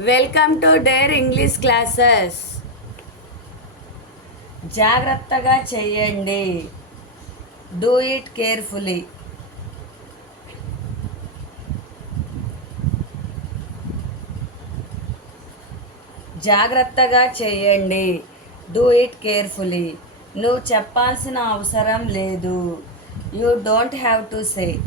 Welcome to dare English classes. జాగ్రత్తగా చెయ్యండి. Do it carefully. జాగ్రత్తగా చెయ్యండి. Do it carefully. నువ్వు చెప్పాల్సిన అవసరం లేదు. You don't have to say.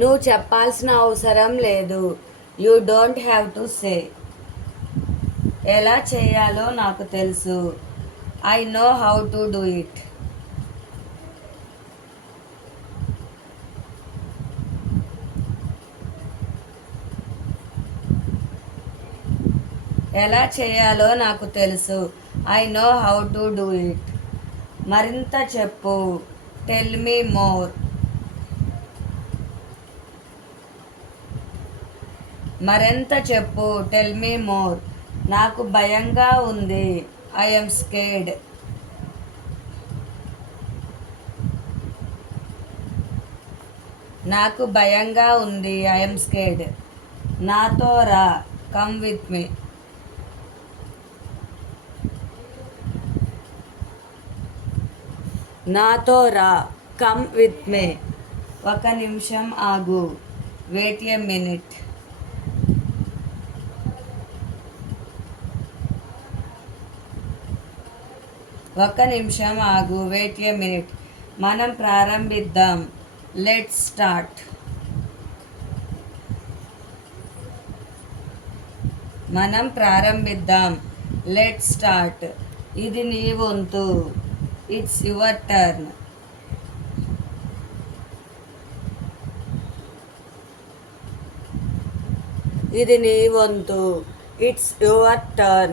నువ్వు చెప్పాల్సిన అవసరం లేదు. You don't have to say. ఎలా చేయాలో నాకు తెలుసు. I know how to do it. ఎలా చేయాలో నాకు తెలుసు. I know how to do it. మరింత చెప్పు. Tell me more. మరింత చెప్పు. Tell me more. నాకు భయంగా ఉంది. I am scared. నాకు భయంగా ఉంది. I am scared. నాతో రా. Come with me. నాతో రా. Come with me. ఒక నిమిషం ఆగు. Wait a minute. ఒక్క నిమిషం ఆగు. Wait a minute. మనం ప్రారంభిద్దాం. Let's start. మనం ప్రారంభిద్దాం. Let's start. ఇది నీ వంతు. It's your turn. ఇది నీ వంతు. It's your turn.